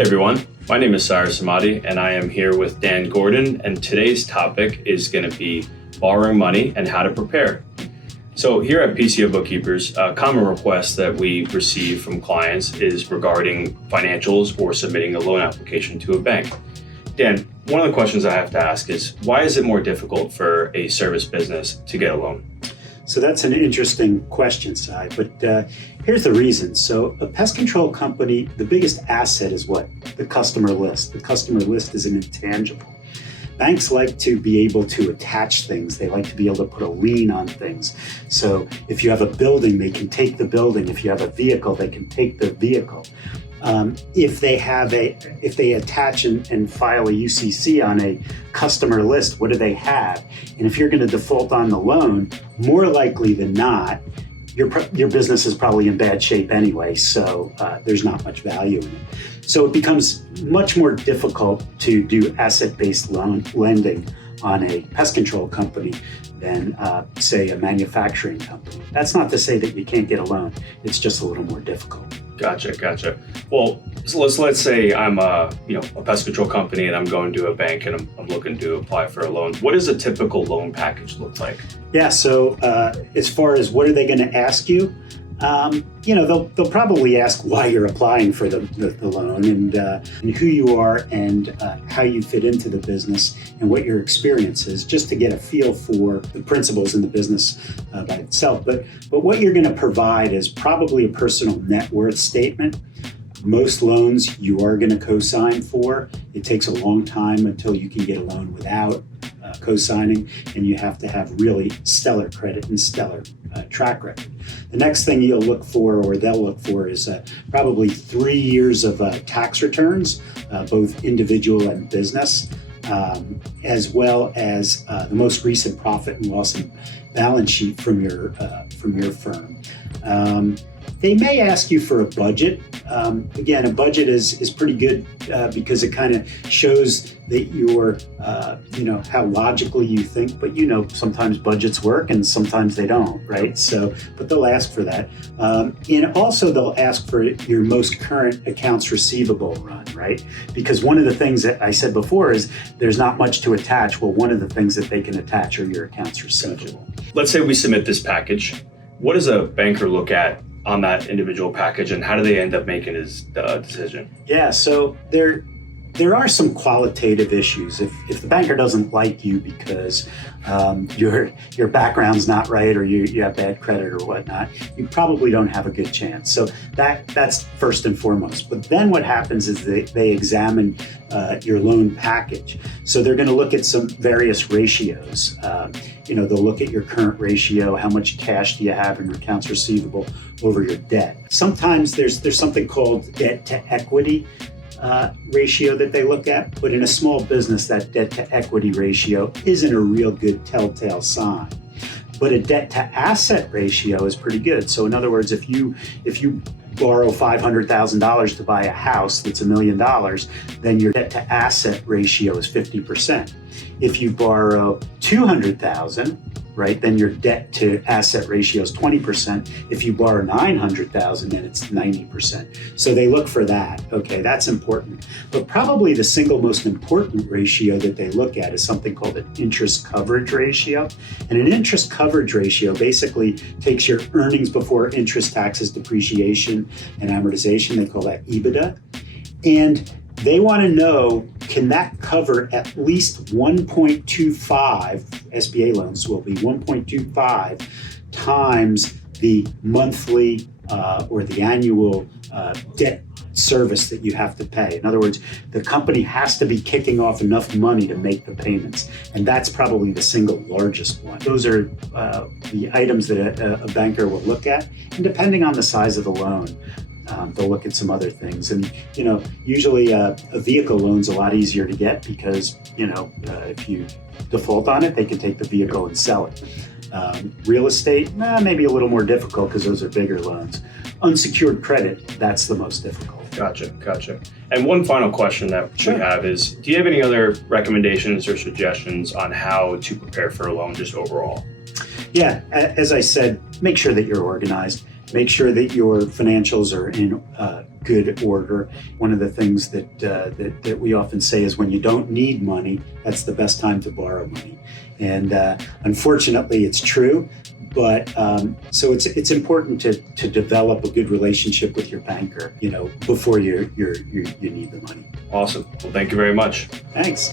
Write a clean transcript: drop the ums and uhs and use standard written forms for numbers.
Hey everyone, my name is Cyrus Ahmadi and I am here with Dan Gordon, and today's topic is going to be borrowing money and how to prepare. So here at PCO Bookkeepers, a common request that we receive from clients is regarding financials or submitting a loan application to a bank. Dan, one of the questions I have to ask is, why is it more difficult for a service business to get a loan? So that's an interesting question, Cy, but here's the reason. So a pest control company, the biggest asset is what? The customer list. The customer list is an intangible. Banks like to be able to attach things. They like to be able to put a lien on things. So if you have a building, they can take the building. If you have a vehicle, they can take the vehicle. If they attach and file a UCC on a customer list, what do they have? And if you're going to default on the loan, more likely than not, your business is probably in bad shape anyway, so there's not much value in it. So it becomes much more difficult to do asset-based lending on a pest control company than, say, a manufacturing company. That's not to say that you can't get a loan. It's just a little more difficult. Gotcha. Well, so let's say I'm a pest control company and I'm going to a bank and I'm looking to apply for a loan. What does a typical loan package look like? Yeah, so as far as what are they going to ask you, they'll probably ask why you're applying for the loan and who you are and how you fit into the business and what your experience is, just to get a feel for the principles in the business by itself. But what you're going to provide is probably a personal net worth statement. Most loans you are going to co-sign for. It takes a long time until you can get a loan without co-signing, and you have to have really stellar credit and stellar track record. The next thing you'll look for, or they'll look for, is probably 3 years of tax returns, both individual and business, as well as the most recent profit and loss and balance sheet from your firm. They may ask you for a budget. Again, a budget is pretty good because it kind of shows that you're, how logically you think. But sometimes budgets work and sometimes they don't, right? So, but they'll ask for that, and also they'll ask for your most current accounts receivable run, right? Because one of the things that I said before is there's not much to attach. Well, one of the things that they can attach are your accounts receivable. Let's say we submit this package. What does a banker look at on that individual package, and how do they end up making his decision? Yeah, so there are some qualitative issues. If the banker doesn't like you because your background's not right, or you have bad credit or whatnot, you probably don't have a good chance. So that's first and foremost. But then what happens is they examine your loan package. So they're going to look at some various ratios. They'll look at your current ratio, how much cash do you have in your accounts receivable over your debt. Sometimes there's something called debt to equity ratio that they look at, but in a small business, that debt to equity ratio isn't a real good telltale sign. But a debt to asset ratio is pretty good. So in other words, if you borrow $500,000 to buy a house that's $1 million, then your debt to asset ratio is 50%. If you borrow $200,000, right, then your debt to asset ratio is 20%. If you borrow $900,000, then it's 90%. So they look for that. Okay, that's important. But probably the single most important ratio that they look at is something called an interest coverage ratio. And an interest coverage ratio basically takes your earnings before interest, taxes, depreciation, and amortization. They call that EBITDA. And they want to know, can that cover at least 1.25, SBA loans will be 1.25 times the monthly or the annual debt service that you have to pay. In other words, the company has to be kicking off enough money to make the payments. And that's probably the single largest one. Those are the items that a banker will look at. And depending on the size of the loan, they'll look at some other things. And, usually a vehicle loan's a lot easier to get because, if you default on it, they can take the vehicle and sell it. Real estate, maybe a little more difficult because those are bigger loans. Unsecured credit, that's the most difficult. Gotcha. And one final question that we have is, do you have any other recommendations or suggestions on how to prepare for a loan just overall? Yeah, as I said, make sure that you're organized. make sure that your financials are in good order. One of the things that we often say is when you don't need money, that's the best time to borrow money. And unfortunately, it's true. But so it's important to develop a good relationship with your banker, before you need the money. Awesome. Well, thank you very much. Thanks.